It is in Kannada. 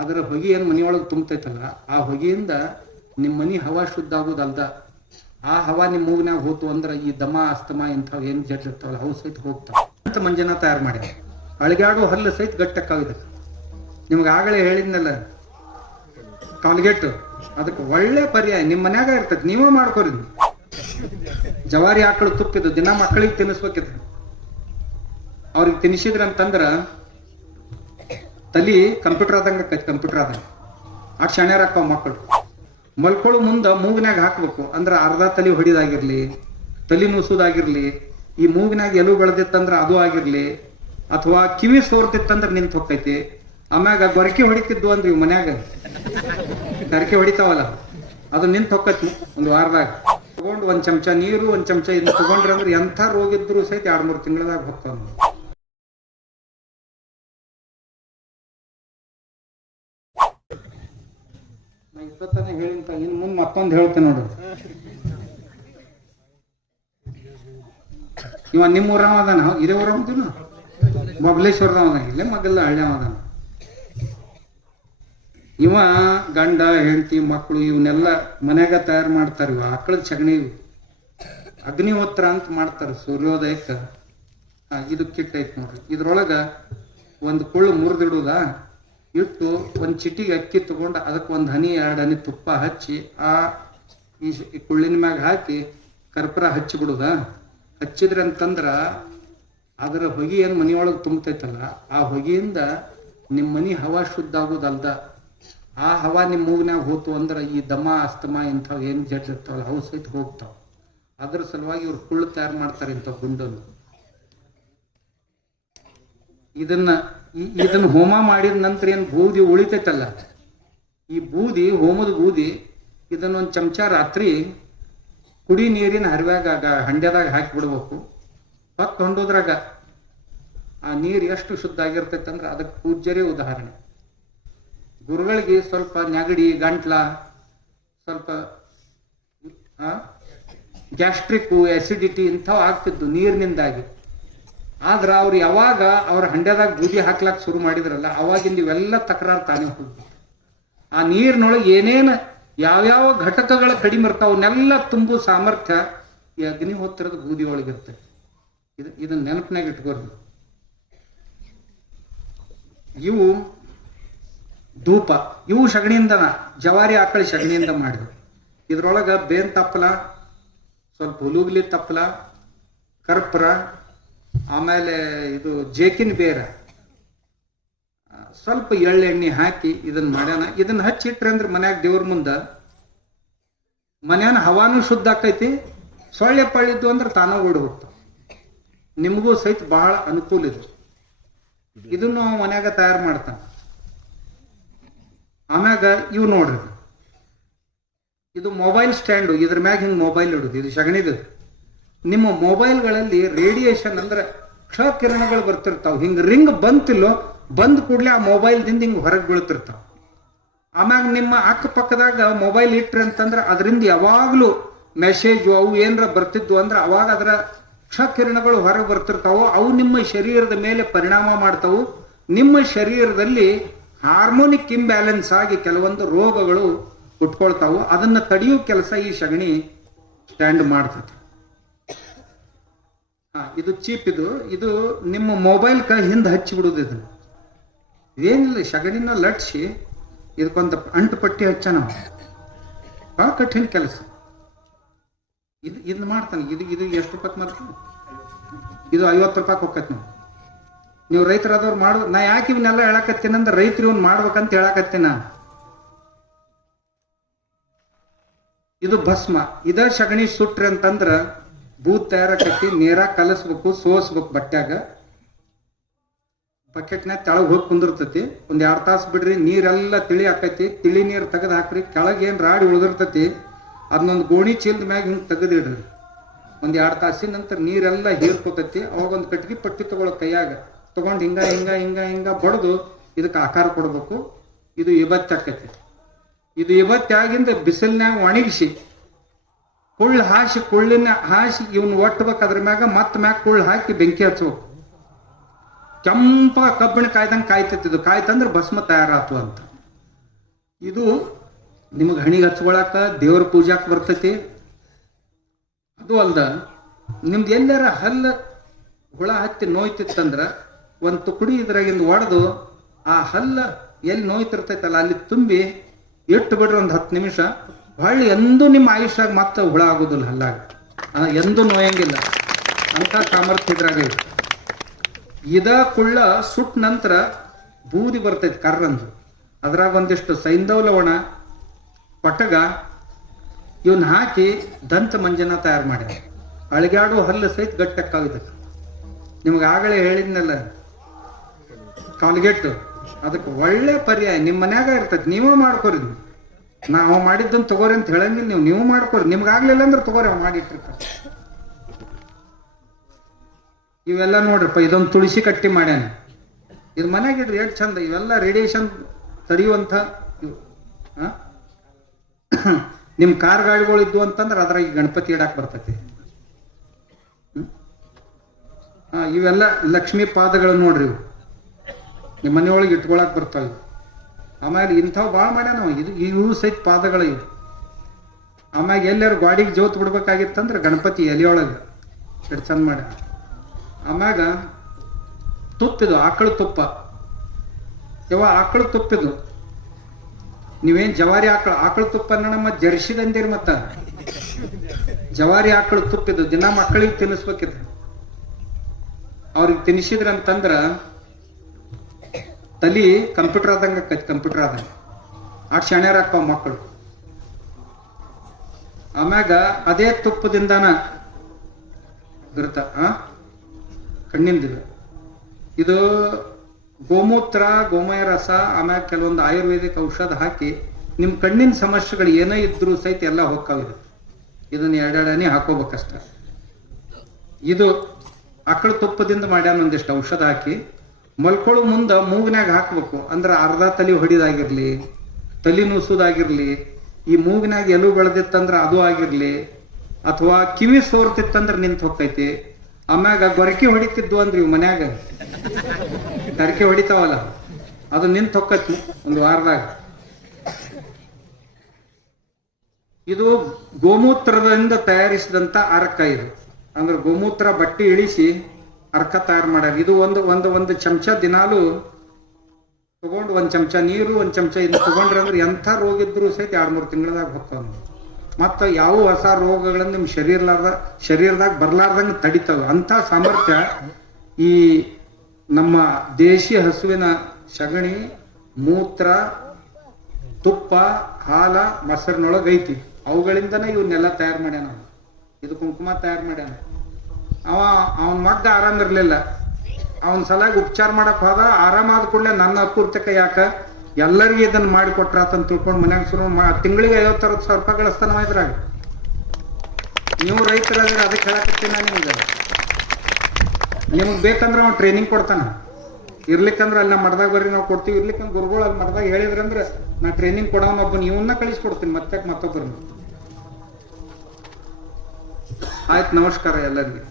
ಅದರ ಹೊಗೆ ಏನು ಮನೆಯೊಳಗೆ ತುಂಬತೈತಲ್ಲ, ಆ ಹೊಗೆಯಿಂದ ನಿಮ್ಮ ಮನೆ ಹವಾ ಶುದ್ಧ ಆಗೋದಲ್ದ? ಆ ಹವಾ ನಿಮ್ಮ ಮೂಗಿನಾಗ ಹೋತು ಅಂದ್ರೆ ಈ ದಮ, ಅಸ್ತಮ ಇಂಥವು ಏನು ಜಡ್ ಇರ್ತಾವಲ್ಲ, ಅವು ಸಹಿತ ಹೋಗ್ತಾವ. ಅಂತ ಮಂಜನ ತಯಾರು ಮಾಡ್ಯಾರ ಅಳಗಾಡೋ ಹಲ್ಲು ಸಹಿತ ಗಟ್ಟಕ್ಕಾಗಿದೆ ನಿಮ್ಗೆ ಆಗಲೇ ಹೇಳಿದ್ನಲ್ಲ ಕಾಲ್ಗೆಟ್ಟು ಅದಕ್ಕೆ ಒಳ್ಳೆ ಪರ್ಯಾಯ. ನಿಮ್ಮ ಮನ್ಯಾಗ ಇರ್ತದೆ, ನೀವೇ ಮಾಡ್ಕೋರಿ. ಜವಾರಿ ಆಕಳು ತುಪ್ಪಿದ್ದು, ದಿನ ಮಕ್ಕಳಿಗೆ ತಿನ್ನಿಸ್ಬೇಕಿತ್ತು. ಅವ್ರಿಗೆ ತಿನ್ನಿಸಿದ್ರ ಅಂತಂದ್ರ ತಲಿ ಕಂಪ್ಯೂಟರ್ ಆದಂಗ ಆಕೈತಿ, ಕಂಪ್ಯೂಟರ್ ಆದಂಗ. ಆ ಶಾಣ್ಯಾರ ಹಾಕಾವ ಮಕ್ಕಳು ಮಲ್ಕೊಳ್ಳೋ ಮುಂದೆ ಮೂಗಿನಾಗ ಹಾಕ್ಬೇಕು, ಅಂದ್ರೆ ಅರ್ಧ ತಲೆ ಹೊಡಿದಾಗಿರ್ಲಿ, ತಲೆ ಮುಸುದಾಗಿರ್ಲಿ, ಈ ಮೂಗಿನಾಗ ಎಲು ಬೆಳೆದಿತ್ತಂದ್ರೆ ಅದು ಆಗಿರ್ಲಿ, ಅಥವಾ ಕಿವಿ ಸೋರ್ತಿತ್ತಂದ್ರೆ ನಿಂತು ಹೋಗ್ತೈತಿ ಆಮ್ಯಾಗ ಗೊರಕೆ ಹೊಡಿತಿದ್ವು ಅಂದ್ರಿ ಮನ್ಯಾಗ. ಗರಕೆ ಹೊಡಿತಾವಲ್ಲ, ಅದು ನಿಂತು ಹೋಗ್ತೈತಿ ಒಂದು ವಾರದಾಗ. ತಗೊಂಡು ಒಂದ್ ಚಮಚ ನೀರು, ಒಂದ್ ಚಮಚ ಇದನ್ನ ತಗೊಂಡ್ರೆ ಅಂದ್ರೆ ಎಂಥ ರೋಗ ಇದ್ರು ಸಹಿತ ಎರಡ್ ಮೂರು ತಿಂಗಳದಾಗ ಹೊಕ್ಕಾವ ನಾ ಇಪ್ಪತ್ತನೇ ಹೇಳಿಂತ ಇನ್ ಮುಂದ್ ಮತ್ತೊಂದು ಹೇಳ್ತೇನೆ ನೋಡ್ರಿ ಇವ ನಿಮ್ಮ ಊರವ ಅದಾನ? ಇದೇ ಊರವ ಅದಾನ ಬಬಲೇಶ್ವರದವ ಅದಾನ ಇಲ್ಲೇ ಮಗಲ್ಲ ಹಳ್ಳಿ ಅದಾನ. ಇವ ಗಂಡ, ಹೆಂಡತಿ, ಮಕ್ಕಳು, ಇವನ್ನೆಲ್ಲ ಮನ್ಯಾಗ ತಯಾರು ಮಾಡ್ತಾರ ಇವ, ಆಕಳದ ಸಗಣಿ. ಅಗ್ನಿಹೋತ್ರ ಅಂತ ಮಾಡ್ತಾರ ಸೂರ್ಯೋದಯಕ್ಕೆ. ಇದು ಕಿಟ್ ಐತೆ ನೋಡ್ರಿ. ಇದ್ರೊಳಗ ಒಂದು ಕುಳ್ಳು ಮುರಿದಿಡುದ? ಇಟ್ಟು ಒಂದು ಚಿಟಿಗೆ ಅಕ್ಕಿ ತಗೊಂಡು ಅದಕ್ಕೆ ಒಂದು ಹನಿ, ಎರಡು ಹನಿ ತುಪ್ಪ ಹಚ್ಚಿ, ಆ ಈ ಕುಳ್ಳಿನ ಮ್ಯಾಗ ಹಾಕಿ ಕರ್ಪೂರ ಹಚ್ಚಿ ಬಿಡುದ. ಹಚ್ಚಿದ್ರೆ ಅಂತಂದ್ರ ಅದರ ಹೊಗೆ ಏನು ಮನೆಯೊಳಗೆ ತುಂಬತೈತಲ್ಲ, ಆ ಹೊಗೆಯಿಂದ ನಿಮ್ಮ ಮನೆ ಹವಾ ಶುದ್ಧ ಆಗೋದಲ್ದ. ಆ ಹವಾ ನಿಮ್ಮ ಮೂಗಿನಾಗ ಹೋತು ಅಂದ್ರೆ ಈ ದಮ, ಅಸ್ತಮ ಇಂಥವು ಏನು ಜಡ್ ಇರ್ತಾವಲ್ಲ, ಅವು ಸಹಿತ ಹೋಗ್ತಾವ. ಅದ್ರ ಸಲುವಾಗಿ ಇವ್ರು ಕುಳ್ಳು ತಯಾರು ಮಾಡ್ತಾರೆ ಇಂಥ ಗುಂಡನ್ನು ಇದನ್ನ ಇದನ್ನ ಹೋಮ ಮಾಡಿದ ನಂತರ ಏನು ಬೂದಿ ಉಳಿತೈತಲ್ಲ? ಈ ಬೂದಿ, ಹೋಮದ ಬೂದಿ, ಇದನ್ನೊಂದು ಚಮಚ ರಾತ್ರಿ ಕುಡಿ ನೀರಿನ ಹರಿವ್ಯಾಗ ಗ- ಹಂಡ್ಯದಾಗ ಹಾಕಿ ಬಿಡ್ಬೇಕು. ಹೊತ್ತು ಹೊಂಡೋದ್ರಾಗ ಆ ನೀರು ಎಷ್ಟು ಶುದ್ಧ ಆಗಿರ್ತೈತೆ ಅಂದ್ರೆ ಅದಕ್ಕೆ ಪೂಜ್ಯರೇ ಉದಾಹರಣೆ. ಗುರುಗಳಿಗೆ ಸ್ವಲ್ಪ ನೆಗಡಿ, ಗಂಟ್ಲ, ಸ್ವಲ್ಪ ಗ್ಯಾಸ್ಟ್ರಿಕ್ ಆಸಿಡಿಟಿ ಇಂಥವು ಆಗ್ತಿದ್ದು ನೀರಿನಿಂದಾಗಿ. ಆದ್ರ ಅವ್ರು ಯಾವಾಗ ಅವ್ರ ಹಂಡ್ಯದಾಗ ಬೂದಿ ಹಾಕ್ಲಾಕ್ ಶುರು ಮಾಡಿದ್ರಲ್ಲ, ಅವಾಗಿಂದ ಇವೆಲ್ಲ ತಕರಾರು ತಾನೇ ಹೋಗ್ಬಿಟ್ಟು ಆ ನೀರಿನೊಳಗೆ ಏನೇನು ಯಾವ್ಯಾವ ಘಟಕಗಳ ಕಡಿಮೆ ಅವನ್ನೆಲ್ಲ ತುಂಬು ಸಾಮರ್ಥ್ಯ ಈ ಅಗ್ನಿಹೋತ್ರದ ಬೂದಿ ಒಳಗಿರ್ತೈತಿ ಇದು ಇದನ್ನ ನೆನಪಿನಾಗ ಇಟ್ಕೋರಿ ಇವು ಧೂಪ, ಇವು ಸಗಣಿಯಿಂದನ, ಜವಾರಿ ಆಕಳ ಸಗಣಿಯಿಂದ ಮಾಡಿದ್ರು. ಇದ್ರೊಳಗ ಬೇನ್ ತಪ್ಪಲ, ಸ್ವಲ್ಪ ಹುಲುಗ್ಲಿ ತಪ್ಪಲ, ಕರ್ಪೂರ ಆಮೇಲೆ ಇದು ಜೇಕಿನ ಬೇರ. ಸ್ವಲ್ಪ ಎಳ್ಳೆಣ್ಣೆ ಹಾಕಿ ಇದನ್ನ ಮಾಡ್ಯಾನ. ಇದನ್ನ ಹಚ್ಚಿಟ್ರೆ ಅಂದ್ರೆ ಮನ್ಯಾಗ ದೇವ್ರ ಮುಂದ ಮನ್ಯಾನ ಹವಾನು ಶುದ್ಧ ಆಕೈತಿ, ಸೊಳ್ಳೆ ಪಳ್ಳಿದ್ದು ಅಂದ್ರೆ ತಾನ ಓಡಿ ಹೋಗ್ತಾವ. ನಿಮಗೂ ಸಹಿತ ಬಹಳ ಅನುಕೂಲ ಇದು. ಇದನ್ನು ಮನ್ಯಾಗ ತಯಾರು ಮಾಡ್ತಾನ. ಆಮ್ಯಾಗ ಇವು ನೋಡ್ರಿ. ಇದು ಮೊಬೈಲ್ ಸ್ಟ್ಯಾಂಡು, ಇದ್ರ ಮ್ಯಾಗ ಹಿಂಗ್ ಮೊಬೈಲ್ ಇಡುದು, ಇದು ಸಗಣಿದು. ನಿಮ್ಮ ಮೊಬೈಲ್ಗಳಲ್ಲಿ ರೇಡಿಯೇಷನ್ ಅಂದ್ರೆ ಕ್ಷ ಕಿರಣಗಳು ಬರ್ತಿರ್ತಾವ. ಹಿಂಗ್ ರಿಂಗ್ ಬಂತಿಲ್ಲೋ, ಬಂದ ಕೂಡಲೇ ಆ ಮೊಬೈಲ್ದಿಂದ ಹಿಂಗ್ ಹೊರಗೆ ಬೀಳ್ತಿರ್ತಾವ. ಆಮ್ಯಾಗ ನಿಮ್ಮ ಅಕ್ಕಪಕ್ಕದಾಗ ಮೊಬೈಲ್ ಇಟ್ರಿ ಅಂತಂದ್ರೆ ಅದರಿಂದ ಯಾವಾಗಲೂ ಮೆಸೇಜ್ ಅವು ಏನರ ಬರ್ತಿದ್ವು ಅಂದ್ರೆ ಅವಾಗ ಅದರ ಕ್ಷ ಕಿರಣಗಳು ಹೊರಗೆ ಬರ್ತಿರ್ತಾವೋ, ಅವು ನಿಮ್ಮ ಶರೀರದ ಮೇಲೆ ಪರಿಣಾಮ ಮಾಡ್ತಾವು. ನಿಮ್ಮ ಶರೀರದಲ್ಲಿ ಹಾರ್ಮೋನಿಕ್ ಇಂಬ್ಯಾಲೆನ್ಸ್ ಆಗಿ ಕೆಲವೊಂದು ರೋಗಗಳು ಹುಟ್ಕೊಳ್ತಾವು ಅದನ್ನ ತಡೆಯುವ ಕೆಲಸ ಈ ಸಗಣಿ ಸ್ಟ್ಯಾಂಡ್ ಮಾಡ್ತೈತಿ. ಹಾ ಇದು ಚೀಪ್ ಇದು. ಇದು ನಿಮ್ಮ ಮೊಬೈಲ್ ಕ ಹಿಂದೆ ಹಚ್ಚಿ ಬಿಡುದು ಇದನ್ನ. ಏನಿಲ್ಲ ಸಗಣಿನ ಲಟ್ಸಿ ಇದಕ್ಕೊಂದ ಅಂಟು ಪಟ್ಟಿ ಹಚ್ಚ ನಾವು. ಬಹಳ ಕಠಿಣ ಕೆಲಸ. ಇದು ಇದನ್ನ ಮಾಡ್ತಾನೆ. ಇದು ಇದು ಎಷ್ಟು ರೂಪಾಯಿ ಮಾಡ್ತಾನೆ ಇದು ಐವತ್ತು ರೂಪಾಯಿ ಹೋಗತ್ ನಾವು ನೀವು ರೈತರಾದವ್ರು ಮಾಡು, ನಾ ಯಾಕೆ ಇವನ್ನೆಲ್ಲ ಹೇಳಕತ್ತೀನಿ ಅಂದ್ರೆ ರೈತರು ಇವ್ನ ಮಾಡ್ಬೇಕಂತ ಹೇಳಕತ್ತೀನಿ ನಾನು. ಇದು ಭಸ್ಮ. ಇದ ಸಗಣಿ ಸುಟ್ರಿ ಅಂತಂದ್ರ ಬೂತ್ ಕಟ್ಟಿ ನೀರಾಗ ಕಲಸ್ಬೇಕು, ಸೋಸ್ಬೇಕು ಬಟ್ಟ್ಯಾಗ. ಬಕೆಟ್ನಾಗ ತೆಳಗ್ ಹೋಗಿ ಕುಂದಿರ್ತತಿ. ಒಂದ್ ಎರಡ್ ತಾಸು ಬಿಡ್ರಿ, ನೀರೆಲ್ಲ ತಿಳಿ ಆಕೈತಿ. ತಿಳಿ ನೀರ್ ತೆಗೆದು ಹಾಕ್ರಿ, ಕೆಳಗೆ ಏನ್ ರಾಡಿ ಉಳಿದಿರ್ತತಿ ಅದನ್ನೊಂದು ಗೋಣಿ ಚೀಲದ ಮ್ಯಾಗ ಹಿಂಗ್ ತೆಗೆದಿಡ್ರಿ. ಒಂದ್ ಎರಡ್ ತಾಸಿನ ನಂತರ ನೀರೆಲ್ಲ ಹೀರ್ಕೋತೈತಿ. ಅವಾಗ ಒಂದು ಕಟ್ಟಿಗೆ ಪಟ್ಟಿ ತಗೊಳ್ಳೋ ಕೈಯಾಗ. ತಗೊಂಡ್ ಹಿಂಗ ಹಿಂಗ ಹಿಂಗ ಹಿಂಗ ಬಡದು ಇದಕ್ಕೆ ಆಕಾರ ಕೊಡ್ಬೇಕು. ಇದು ಇವತ್ತಾಕತಿ. ಇದು ಇವತ್ತಾಗಿಂದ ಬಿಸಿಲ್ನ್ಯಾಗ ಒಣಗಿಸಿ ಕುಳ್ಳು ಹಾಸಿ ಕುಳ್ಳಿನ ಹಾಸಿ ಇವನ್ ಒಟ್ಟಬೇಕು ಅದ್ರ ಮ್ಯಾಗ, ಮತ್ತ ಮ್ಯಾಗ ಕುಳ್ಳು ಹಾಕಿ ಬೆಂಕಿ ಹಚ್ಬೇಕು ಕೆಂಪ ಕಬ್ಬಿಣ ಕಾಯ್ದಂಗೆ ಕಾಯ್ತಂದ್ರೆ ಕಾಯ್ತಂದ್ರ ಭಸ್ಮ ತಯಾರಾತು ಅಂತ. ಇದು ನಿಮಗೆ ಹಣಿಗೆ ಹಚ್ಕೊಳಕ, ದೇವ್ರ ಪೂಜಾಕ್ ಬರ್ತೈತಿ. ಅದು ಅಲ್ದ, ನಿಮ್ದು ಎಲ್ಲರ ಹಲ್ಲ ಹುಳ ಹತ್ತಿ ನೋಯ್ತಿತ್ತಂದ್ರ, ಒಂದು ತುಕುಡಿ ಇದ್ರಾಗಿಂದ ಒಡೆದು, ಆ ಹಲ್ಲ ಎಲ್ಲಿ ನೋಯ್ತಿರ್ತೈತಲ್ಲ, ಅಲ್ಲಿ ತುಂಬಿ ಇಟ್ಟು ಬಿಡ್ರಿ ಒಂದು ಹತ್ತು ನಿಮಿಷ. ಹೊಳ್ಳಿ ಎಂದೂ ನಿಮ್ಮ ಆಯುಷ್ಯಾಗ ಮತ್ತೆ ಹುಳ ಆಗೋದಿಲ್ಲ ಹಲ್ಲಾಗ. ಎಂದೂ ನೋಯಂಗಿಲ್ಲ. ಅಂತ ಸಾಮರ್ಥ್ಯ ಇದ್ರಾಗ. ಇದ ಕುಳ್ಳ ಸುಟ್ಟ ನಂತರ ಬೂದಿ ಬರ್ತೈತಿ ಕರ್ರಂದು ಅದ್ರಾಗ ಒಂದಿಷ್ಟು ಸೈಂಧವ ಲವಣ ಪಟಗ ಇವನ್ನ ಹಾಕಿ ದಂತ ಮಂಜನ ತಯಾರು ಮಾಡಿದೆ ಅಳಿಗಾಡು ಹಲ್ಲು ಸಹಿತ ಗಟ್ಟಕ್ಕಾಗಿದೆ ನಿಮಗೆ ಆಗಲೇ ಹೇಳಿದ್ನಲ್ಲ, ಕಾಲ್ಗೆಟ್ಟು. ಅದಕ್ಕೆ ಒಳ್ಳೆ ಪರ್ಯಾಯ. ನಿಮ್ಮ ಮನ್ಯಾಗ ಇರ್ತೈತಿ. ನೀವೇ ಮಾಡ್ಕೊರಿ ನೀವು. ನಾವು ಮಾಡಿದ್ದನ್ನು ತಗೋರಿ ಅಂತ ಹೇಳಂಗಿಲ್ಲ. ನೀವು ನೀವು ಮಾಡ್ಕೋರಿ ನಿಮ್ಗೆ ಆಗ್ಲಿಲ್ಲ ಅಂದ್ರೆ ತಗೋರಿ ಅವ್ ಮಾಡಿಟ್ಟಿರ್ತಾರೆ ಇವೆಲ್ಲ ನೋಡ್ರಪ್ಪ, ಇದೊಂದು ತುಳಸಿ ಕಟ್ಟಿ ಮಾಡ್ಯಾನ. ಇದು ಮನೆಗೆ ಇಡ್ರಿ, ಎಷ್ಟು ಚಂದ. ಇವೆಲ್ಲ ರೇಡಿಯೇಷನ್ ತಡೆಯುವಂಥ ಇವು. ಆ? ನಿಮ್ ಕಾರ್ ಗಾಡಿಗಳು ಇದ್ವು ಅಂತಂದ್ರೆ ಅದ್ರಾಗ ಗಣಪತಿ ಇಡಾಕ್ ಬರ್ತೈತಿ. ಇವೆಲ್ಲ ಲಕ್ಷ್ಮೀ ಪಾದಗಳು ನೋಡ್ರಿ ಇವು. ನಿಮ್ಮ ಮನೆಯೊಳಗೆ ಇಟ್ಕೊಳಕ್ ಬರ್ತಾವೆ. ಆಮೇಲೆ ಇಂಥವು ಭಾಳ ಮಾಡ್ಯಾನ ಅವ. ಇದು ಇವು ಸಹಿತ ಪಾದಗಳು ಇವು. ಆಮ್ಯಾಗ ಎಲ್ಲರೂ ಗಾಡಿಗೆ ಜೋತ್ ಬಿಡ್ಬೇಕಾಗಿತ್ತಂದ್ರೆ ಗಣಪತಿ ಎಲೆಯೊಳಗೆ ಎಷ್ಟು ಚಂದ ಮಾಡ ಆಮ್ಯಾಗ ತುಪ್ಪಿದು ಆಕಳು ತುಪ್ಪ. ಯವ ಆಕಳು ತುಪ್ಪಿದು ನೀವೇನ್ ಜವಾರಿ ಆಕಳ, ಆಕಳು ತುಪ್ಪ ನಮ್ಮ ಜರ್ಸಿದಂದಿರಿ ಮತ್ತ. ಜವಾರಿ ಆಕಳು ತುಪ್ಪಿದು ದಿನ ಮಕ್ಕಳಿಗೆ ತಿನ್ನಿಸ್ಬೇಕಿದ್ರು ಅವ್ರಿಗೆ ತಿನ್ನಿಸಿದ್ರ ಅಂತಂದ್ರ ತಲಿ ಕಂಪ್ಯೂಟರ್ ಆದಂಗ ಕಂಪ್ಯೂಟರ್ ಆದಂಗೆ. ಆಟ್ ಶಾಣ್ಯಾರ ಆಕ್ಕವ ಮಕ್ಕಳು ಆಮ್ಯಾಗ ಅದೇ ತುಪ್ಪದಿಂದಾನ ಬರುತ್ತ ಆ? ಕಣ್ಣಿಂದಿಲ್ಲ ಇದು ಗೋಮೂತ್ರ, ಗೋಮಯ ರಸ, ಆಮ್ಯಾಗ ಕೆಲವೊಂದು ಆಯುರ್ವೇದಿಕ್ ಔಷಧ ಹಾಕಿ ನಿಮ್ಮ ಕಣ್ಣಿನ ಸಮಸ್ಯೆಗಳು ಏನೇ ಇದ್ರು ಸಹಿತ ಎಲ್ಲ ಹೋಗ್ತಾವಿದೆ ಇದನ್ನು ಎರಡೆರಡನೇ ಹಾಕೋಬೇಕಷ್ಟ. ಇದು ಆಕಳ ತುಪ್ಪದಿಂದ ಮಾಡ್ಯಾನ ಒಂದಿಷ್ಟು ಔಷಧ ಹಾಕಿ ಮಲ್ಕೊಳ್ಳೋ ಮುಂದ ಮೂಗಿನಾಗ ಹಾಕ್ಬೇಕು. ಅಂದ್ರ ಅರ್ಧ ತಲೆ ಹೊಡಿದಾಗಿರ್ಲಿ, ತಲೆ ನುಸುದಾಗಿರ್ಲಿ, ಈ ಮೂಗಿನಾಗ ಎಲು ಬೆಳೆದಿತ್ತಂದ್ರ ಅದು ಆಗಿರ್ಲಿ, ಅಥವಾ ಕಿವಿ ಸೋರ್ತಿತ್ತಂದ್ರ ನಿಂತು ಹೋಗ್ತೈತಿ. ಆಮ್ಯಾಗ ಗೊರಕೆ ಹೊಡಿತಿದ್ವು ಅಂದ್ರೆ ಇವ್ ಮನ್ಯಾಗ. ಗರಕೆ ಹೊಡಿತಾವಲ್ಲ, ಅದು ನಿಂತು ಹೊಕ್ಕೈತಿ ಒಂದು ವಾರದಾಗ. ಇದು ಗೋಮೂತ್ರದಿಂದ ತಯಾರಿಸಿದಂತ ಅರ್ಕ ಇದು. ಅಂದ್ರೆ ಗೋಮೂತ್ರ ಬಟ್ಟಿ ಇಳಿಸಿ ಅರ್ಕ ತಯಾರು ಮಾಡ್ಯಾರ. ಇದು ಒಂದು ಒಂದು ಒಂದು ಚಮಚ ದಿನಾಲು ತಗೊಂಡು ಒಂದು ಚಮಚ ನೀರು, ಒಂದು ಚಮಚ ಇದು ತಗೊಂಡ್ರೆ ಅಂದ್ರೆ ಎಂಥ ರೋಗ ಇದ್ರು ಸಹಿತ ಎರಡು, ಮೂರು ತಿಂಗಳದಾಗ ಹೋಗ್ತಾವ ಮತ್ತು ಯಾವ ಹೊಸ ರೋಗಗಳನ್ನ ನಿಮ್ಮ ಶರೀರಲಾರ್ದ, ಶರೀರದಾಗ ಬರಲಾರ್ದಂಗೆ ತಡಿತಾವ. ಅಂತ ಸಾಮರ್ಥ್ಯ ಈ ನಮ್ಮ ದೇಶಿ ಹಸುವಿನ ಸಗಣಿ, ಮೂತ್ರ, ತುಪ್ಪ, ಹಾಲ ಮೊಸರಿನೊಳಗೆ ಐತಿ ಅವುಗಳಿಂದನೇ ಇವನ್ನೆಲ್ಲ ತಯಾರು ಮಾಡ್ಯಾನ. ಇದು ಕುಂಕುಮ ತಯಾರು ಮಾಡ್ಯಾನ. ಅವ, ಅವನ ಮಗ್ಗ ಆರಾಮ್ ಇರ್ಲಿಲ್ಲ. ಅವನ ಸಲಾಗಿ ಉಪಚಾರ ಮಾಡಕ್ ಹೋದ ಆರಾಮಾದ ಕೂಡಲೇ ನನ್ನ ಅಪೂರ್ತಕ ಯಾಕ? ಎಲ್ಲರಿಗೂ ಇದನ್ನ ಮಾಡಿ ಕೊಟ್ರ ಅಂತ ತಿಳ್ಕೊಂಡು ಮನ್ಯಾಗ ಶುರು ತಿಂಗಳಿಗೆ ಐವತ್ತು, ಅರವತ್ತು ಸಾವಿರ ರೂಪಾಯಿ ಗಳಿಸ್ತಾನ ಇದ್ರಾಗ. ನೀವು ರೈತರಾದ್ರೆ ಅದಕ್ಕೆ ಹೇಳಕತ್ತೀನಿ ನಾನು ನಿಮ್ಗೆ. ನಿಮಗೆ ಬೇಕಂದ್ರೆ ಅವ್ನು ಟ್ರೈನಿಂಗ್ ಕೊಡ್ತಾನ. ಇರ್ಲಿಕ್ಕಂದ್ರೆ ಅಲ್ಲಿ ಮಡ್ದಾಗ ಬರ್ರಿ, ನಾವು ಕೊಡ್ತೀವಿ. ಇರ್ಲಿಕ್ಕಂದ್ರೆ ಗುರುಗಳು ಅಲ್ಲಿ ಮಡ್ದಾಗ ಹೇಳಿದ್ರಂದ್ರೆ ನಾ ಟ್ರೈನಿಂಗ್ ಕೊಡೋನ ಒಬ್ಬನ ಇವನ್ನ ಕಳಿಸ್ಕೊಡ್ತೀನಿ ಮತ್ತೆ ಮತ್ತೊಬ್ಬರನ್ನ ಆಯ್ತು, ನಮಸ್ಕಾರ ಎಲ್ಲರಿಗೂ.